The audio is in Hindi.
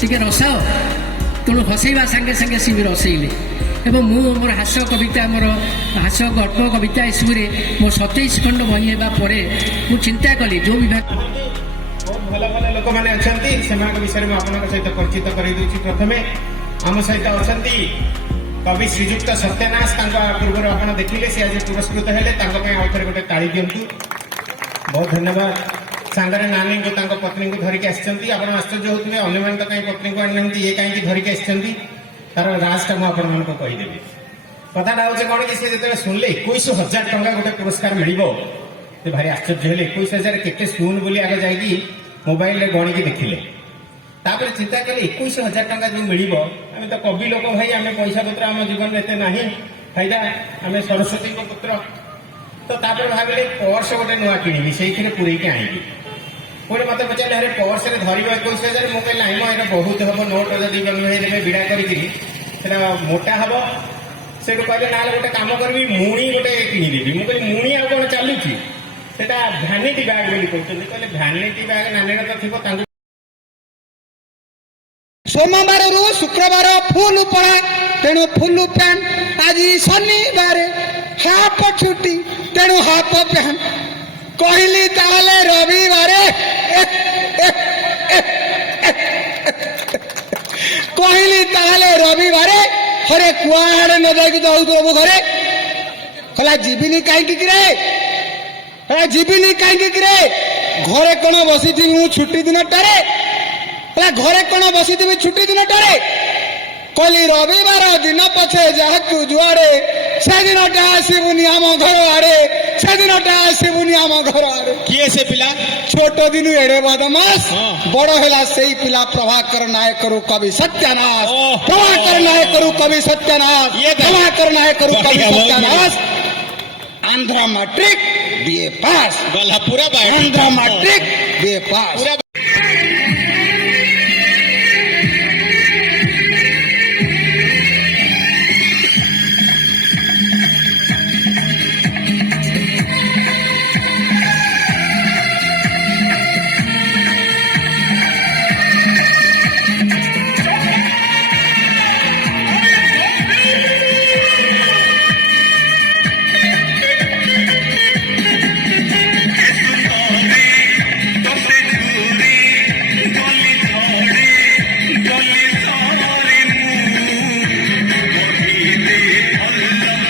टिके रसाओ तेणु हसैवा संगे संगे सी भी रसैले एवं मोर हास्य कविता मोर हास्य गल्प कविता एसबू मो 27 खंड बही होगा मुझे चिंता कली जो विभाग बहुत भल भल लोक मैंने अच्छा विषय में आपन सहित परिचित कर प्रथम आम सहित अच्छा कवि श्रीजुक्त सत्यनाश पूर्व आप देखिले सी आज पुरस्कृत हेले आउे गोटे ताली दिंतु बहुत धन्यवाद सांगरे नानी को पत्नी को धरिकी आश्चर्य आश्चर्य होते अन्य तो कहीं पत्नी को आना ये कहीं धरिकी आश्चर्य तार राजटा मुझे कहीदेवी कथाटा हूँ कौन कि जो शुणिले 21,000 टंका गोटे पुरस्कार मिल भारी आश्चर्य हेले 21,000 केते शुण बोली आगे जाकि मोबाइल गणिकी देखिले तापर चिंता कले 21,000 टंका जो मिल आम तो कवि लोक भाई आम पैसा पत्र आम जीवन में एत ना फायदा आम सरस्वती पुत्र तो तापर भाविले पर्स गोटे नुआ किणी से पूरे आईबी पुणी मत पचारे अरे पर्स धर 21,000 मुझे ना ये बहुत हम नोट जब बनवाई विड़ा कर मोटा हम से कहले ना गोटे कम करी मुणी गोटे किदेवी मुझे मुणी आ कौन चलुची भैनिटी बैग बोली कहते भैनिटी बैग नानी तो थी सोमवार रु शुक्रवार फुल पड़ा तेणु फुल पैंट आज शनिवार हाफ छुट्टी तेणु हाफ पैंट कहली ताले रविवार कहली ताले रविवार हरे कुआड़े न जाकि जाऊ प्रभु घरे कहला जीविनी कहीं जीविनी कहीं घरे कौन बसी छुट्टी दिन टारे घरे कौन बसी छुट्टी दिन टारे कहली रविवार दिन पछे जहाक जुआड़े से दिनटा आसबुनि आम घर आड़े से दिनटा आसबुनि आम घर आड़े किए से पिला छोट दिन एड़े बदमाश बड़ है से पिला प्रभाकर नायक कवि सत्यानाश प्रभाकर नायक कवि सत्यानाश प्रभाकर नायक कवि सत्यानाश आंध्र मैट्रिक बीए पास पूरा आंध्र मैट्रिक बीए पास।